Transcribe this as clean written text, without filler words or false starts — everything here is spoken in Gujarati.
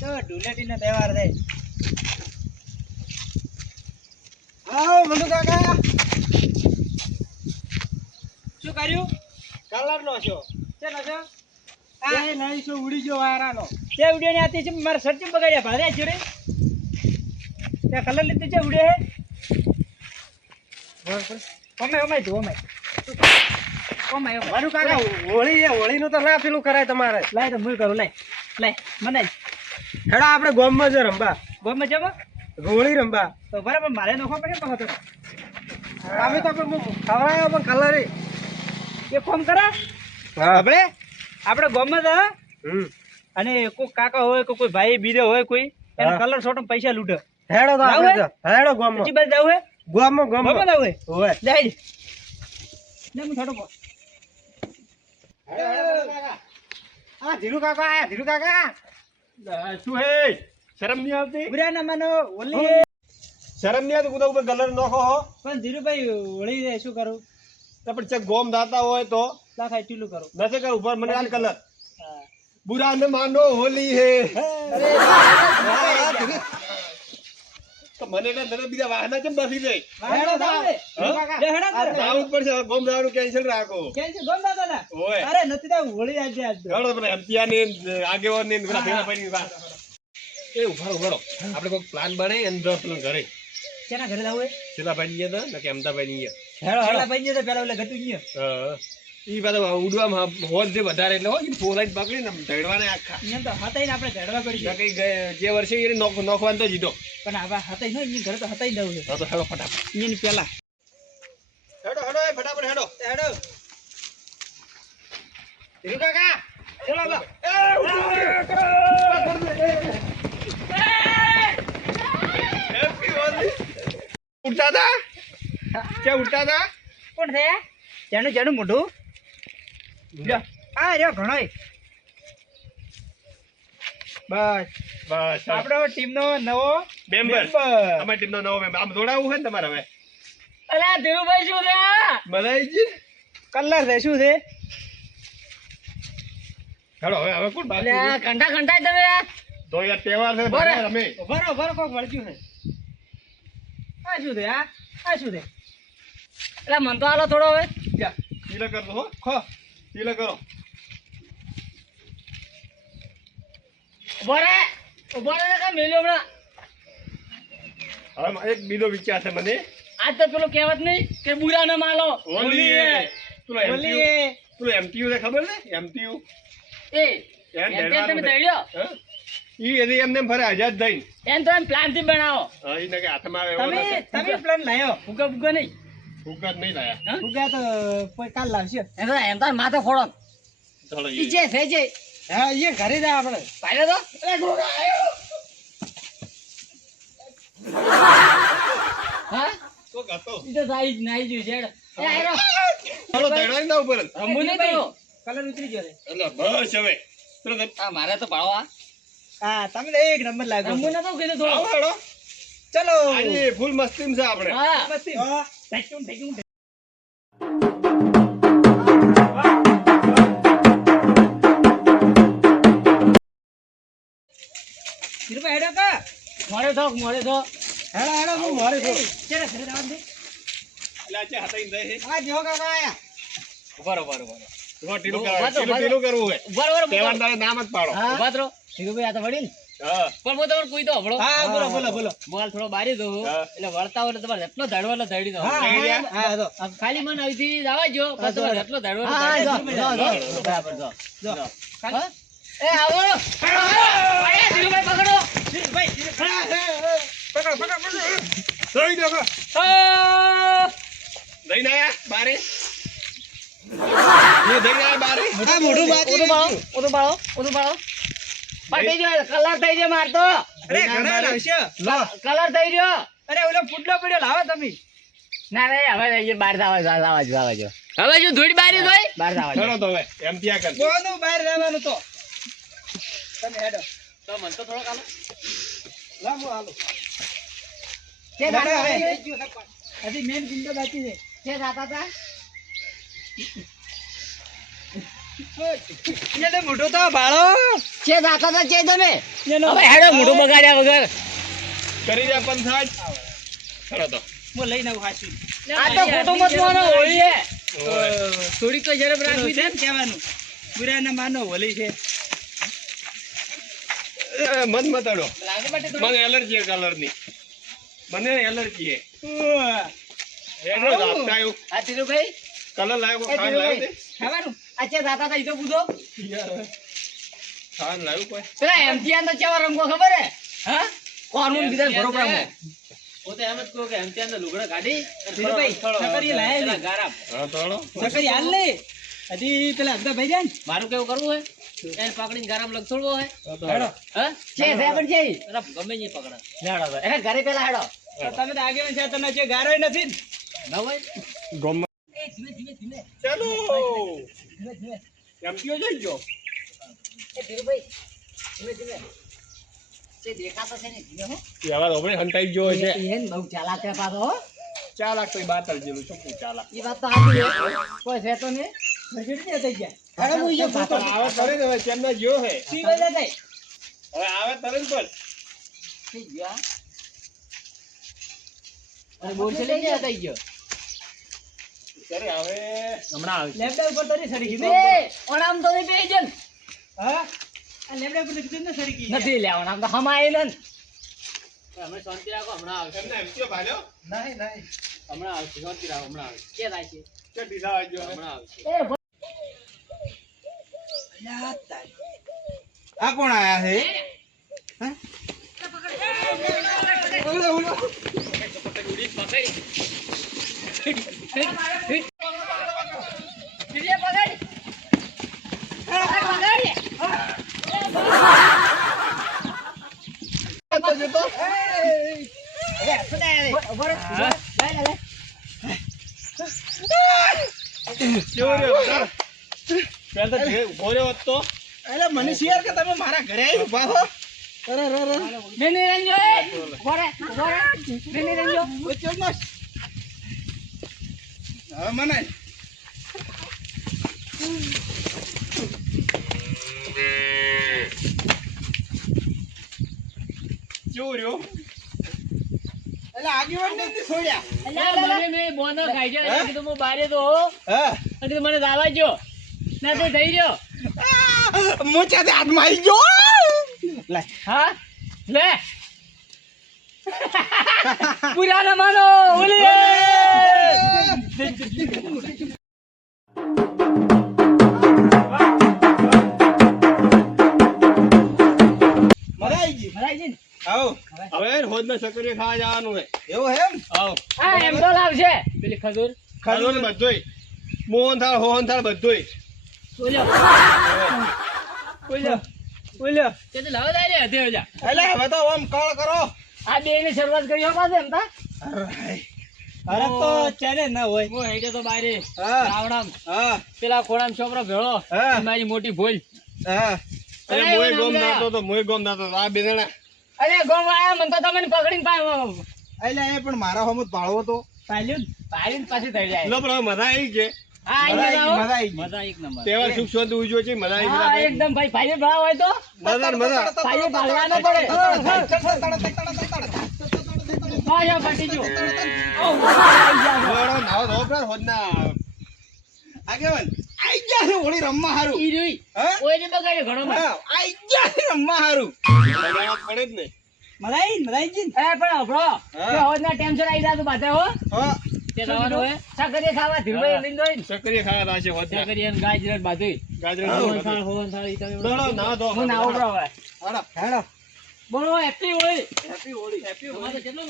તો ધૂળેટીનો તહેવાર છે. આવો મંડુ કાકા. શું કર્યું? કલરનો છો શેનો છો? એ નહીં શું ઉડી ગયો વારાનો. તે ઉડ્યો ને આતી છે મારા સર્ચી બગાડ્યા ભારે જોડે. તે કલર લીધું છે ઉડે હે. ઓમે ઓમે. મારું કાકા હોળીનું તો ના પેલું કરાય તમારે. લાય તો હું કરું લાય મને હેડો આપણે ગોમમાં જ રમવા. ગોમાં જમો હોળી રમવા. તો બરાબર મારે નોખો પડે ને તો અમે તો કોઈ ખવડાયો પણ કલર એ ફોન કરા આપણે ગોમાં જ અને કોઈ કાકા હોય કે કોઈ ભાઈ બીજો હોય કોઈ એને કલર છોટો પૈસા લૂટે. હેડો તો આપણે હેડો ગોમમાં. પછી બસ જાવ હે ગોમમાં ગોમાં જાવ હે ઓય જાય ને હું છોટો આ ધીરુ કાકા આયા. ધીરુ કાકા શું હે શરમ નહીં આવતી? બુરા ના માનો ઓલી શરમ નહીં આવતી? કુદા ઉપર કલર નોખો હો. પણ ધીરુભાઈ હોળી રે શું કરું? તો પણ ચેક ગોમ દાતા હોય તો લાખાય ટીલું કરું. નથી કરું ઉપર મને આલ કલર. બુરા ન માનો હોલી હે. તો મને એટલે તને બીજા વાહના કેમ બસી જાય? હેડો દાવે લે હેડો કર દાવ ઉપર છે ગોમ દાવાનું કેન્સલ રાખો. કેન્સલ ગોમ દાદા ના ઓય અરે નથી દા હોળી આજે આજ હેડો પેલા એમપીઆર ને આગેવાન ને પેલા ભેગા પડીને વાત. એ ઉભારો આપણે કોઈ પ્લાન બનાવી અને પેલું ઘરે કેના ઘરે જાવ હે? શીલાભાઈ ની હતા ને કે અમદાભાઈ ની હેડો ભાઈ ને તો પેલા ઓલે ગટુ ગયો. ઈ પાછા ઉડવામાં હોત જે વધારે એટલે હોય ફોલાઈન પકડી ને ઢળવાને આખા અહીંયા તો હતાઈને આપણે ઝડવા પડી જાય. કઈ જે વર્ષે એને નોખવાનું તો જીતો. પણ આવા હતાઈ નો ઈ ઘરે તો હતાઈ દઉં છે. તો હેડો ફટાફટ ઈની પેલા હેડો ફટાફટ હેડો. ધીરુ કાકા ચલો લો. ઉડતા હતા ક્યાં ઉડતા હતા? કોણ છે? જાનું મોઢું લ્યો આ રહ્યો ઘણોય. બસ આપણો ટીમનો નવો મેમ્બર. અમારી ટીમનો નવો મેમ્બર. આમ દોડાવવું હોય ને તમારે હવે. અલા ધીરુભાઈ શું છે? મલાઈજી કલર છે શું છે? હેડો હવે કોણ બાકી? ઘંટા તમે તો યાર તહેવાર છે બધા રમે. બરોબર કોક વળગ્યું છે. આ શું છે? આ શું છે? એટલે મન તો આલો થોડો હવે તિલક કરતો હો. ખો તિલક કરો. ઉભા રે કા મેલ્યો હમણાં. હવે એક બીજો વિચાર છે મને. આજ તો પેલું કહેવત નહીં કે બુરા ન માલો હોલી હે. પેલો હોલી હે. પેલો એમટીયુ ને ખબર ને એમટીયુ એ તમે દઈડ્યો ઈ એની એમને ફરે આઝાદ થઈને એમ તો એમ પ્લાન થી બનાવો. ઈ ને કે હાથમાં આવે તમે પ્લાન લાયો ફુગા નહીં ફૂકા નહીં લાયા. ફુગા તો કોઈ કાલ લાવશે. એમ તો માથે ફોડો ચલો ઈ જે છે જે હા એ ઘરે જાય આપણે પાડે તો એ ગોગા આયો. હા તો ગાતો ઈ તો સાઈ નાઈ જોઈ છે. એ આયરો ચલો દડવાની ના ઉપર રમવું નહીં તો કલર ઉતરી ગયો છે. એટલે બસ હવે આ મારે તો ભાડો હા તમને એક નંબર લાગ્યો. રમવું નતો કીધું તો આવો હેડો. ચલો આજે ફૂલ મસ્તીમ છે આપણે. હા મસ્તી થેન્ક યુ ધીરુભાઈ હેડો કા મોડે થો હેડો હું મોડે થો ચેરે ઘરે જવાનું છે. એટલે આજે હતાઈ દે છે. આ જો કાકા આયા બરોબર ટીલું કરવું હોય. તહેવાર તારે નામ જ પાડો. ઉભા રહો ધીરુભાઈ આ તો વડીલ હા પણ હું તમને કોઈ તો હભળો. હા બોલો મોબાઈલ થોડો બારી દો એટલે વળતા હોય તમારે એટલો ધાડવો એટલે ધાડી દો. હા તો ખાલી મન આવી જવા જો પછી તમારે એટલો ધાડવો બરાબર જો એ આવો ધીરુભાઈ પકડો જોઈ દેખો દઈને આયા બારે. એ દઈને આયા બારે. આ મોઢું બાળો પાટી જો કલર થઈ ગયો મારતો. અરે ઘણા લાવશે કલર થઈ ગયો. અરે ઓલો ફૂટલો પડ્યો લાવો તમે. ના હવે બહાર જાવા જો હવે જો ધૂળ બારી જોઈ બહાર જાવા ચલો તો હવે એમ ત્યાં કર. કોનું બહાર રહેવાનું તો તમે હેડો તો મન તો થોડો કાલો લાવો હાલો કે દાડા હવે હજી મેન ગુંડો બાકી છે કે જાતા તા એટલે મોટો તો ભાળો છે જાતા તા છે તમે હવે હેડો મોઢું બગાડ્યા વગર કરી દે પંચાયત હેડો તો હું લઈને આવું હાચું. આ તો કુટુંબમાં હોળી હે થોડીક તો શરમ રાખવી કેમ કહેવાનું? બુરાના માનો હોલી છે. મન મતાડો લાગે માટે મને એલર્જી કલર ની મને એલર્જી હે ઉવ્વ. હેડો આપતા આવ્યો આ ધીરુભાઈ કલર લાવ્યો એ ખાન લાવ્યો તે ખાવાનું? અચ્છા દાદા તા ઈ તો પૂછો ખાન લાવ્યું કોઈ પેલા એમટીઆર તો કેવા રંગો ખબર હે હા કોર્મન બીજા બરોબર રંગો પોતે એમ જ કહો કે એમટીઆર ના લુગડા કાઢી ધીરુભાઈ, સકરી લાયા પેલા નહીં. ગારામ હા તો હેડો સકરી હાલ લે. હજી પેલા અડધા ભાઈ જાય ને. મારું કેવું કરવું હે એને પકડીને ગારામ લગ છોડવો હે હા તો હેડો. હેડો હા છે પણ છે અરે ગમે નહીં પકડા હેડો એને ઘરે પેલા હેડો તો તમે તો આગેવાન છે, તને જે ગારોય નથી ને. ના હોય ગમ એ ધીમે ધીમે ધીમે ચાલો ધીમે ધીમે એમ કયો જઈ ગયો એ ધીરુભાઈ ધીમે ધીમે તે દેખાતો છે ને ધીમે હો એવા આપણે હંતાઈ ગયો છે એને બહુ ચાલાક છે પાછો હો 4 લાખ તો 12 જેવું ચોખ્ખું 4 લાખ એ વાત તો સાચી છે કોઈ છે તો નહીં કેટલી થઈ ગયા? હેડો હું ઈયો ફોટો. આવે તરે ને હવે ચેન્નઈ ગયો હે સી વજે થઈ? હવે આવે તરે ને પણ થઈ ગયા અને બોલ છે લઈ ગયા થઈ ગયો ત્યારે હવે હમણાં આવશે લેપટોપ ઉપર તો નહીં સરી ગઈ ને? એ ઓણામ તો નહીં બેહી જન હા? આ લેપટોપ ઉપર તો કીધું ને સરી ગઈ. નથી લેવાના આમ તો હમાય ને અમે શાંતિ રાખો હમણાં આવશે એમને એમ કયો ભાલ્યો હમણાં આવશે શાંતિ રાખો હમણાં આવશે કે થાય છે કે દીધા વાગ્યો હવે હમણાં આવશે અલ્યા તારી. આ કોણ આયા છે? હા? ઓલો, ઓલો. કેવો રહ્યો તાર પેલ તો જે ઉભો રહ્યો હોત તો અલ્યા મને શેર કે તમે મારા ઘરે આવી ઉભા હો. અરે, અરે, અરે. મેની રંજો એ બોરે મેની રંજો ઓછો મસ્ત. હવે મનાય. કેવો રહ્યો એટલે આગેવાન નથી છોડ્યા. અલ્યા મને મે બોનો ખાઈ જાય એટલે કીધું હું બારે તો હો હા. અને કીધું મને દાવા જો ના તો થઈ રહ્યો મોચાથી હાથમાં આવી ગયો. લે. હા લે પુરાના માનો ઓલી મજા આવી ગઈ. ભરાઈ જઈને આવો. હવે રોજ ના સકરીએ ખાવા જવાનું હે એવું હે એમ? આવ હા એમ તો લાવશે પેલી ખજૂર ખાધો ને બધોય મોહનથાળ હોહનથાળ બધોય ઓલો ઓલ્યો, ઓલ્યો. તે તો લાવ દાય હતી ઓલા એટલે હવે તો આમ કળ કરો. આ બે ની શરૂઆત કરી હો પાછે એમ તા અરે તો ચાલે ના હોય. હું હેડે તો બારે હા. આવડામ હા. પેલા ખોડામ છોકરો ભેળો હા. ઈ મારી મોટી ભૂલ હા. અરે મોય ગોમ નાતો તો મોય ગોમ નાતો તો આ બે જણા અરે ગોમ આયા મને તો તમને પકડીને પાય એટલે એ પણ મારા હમ જ ભાળવો તો પાલ્યું ને. પાડીને પાછી થઈ જાય લો પણ હવે મજા આવી છે હા મજા આવી ગઈ, મજા આવી ગઈ. મજા એક નંબર તહેવાર સુખ શાંતિ ઉજવો છે મજા આવી હા ગઈ એકદમ ભાઈ ભાઈ ભાવ હોય તો મજા ને મજા ભાઈ ભાગવા ન પડે પાછા ફાટી ગયો બોલો, નાવો ધોવો પેલા રોજના આગેવાન આઈ ગયા છે હોળી રમવા હારું. ઈ જોઈ હા? ઓય ને બગાડ્યો ઘણો માં હા, આઈ ગયા છે રમવા હારું. બગાડવા પડે જ ને મજા આવી ગઈ ને? એ પણ અભરો હા. કે હોજના ટેન્શન આવી જાય તો બાતે હો હા. તે લાવવાનું હોય સાકરીએ ખાવા ધીરભાઈ લઈને દોઈ સકરીએ ખાવા થશે હોજના સાકરીએ ને ગાજર બાધુઈ ગાજર હોવન થાળ ઈ તમે બોલો, નાવો ધોવો. હું નાવો બરો હવે હેડો, હેડો. બોલો હેપી હોળી હેપી હોળી. તમારે કેટલો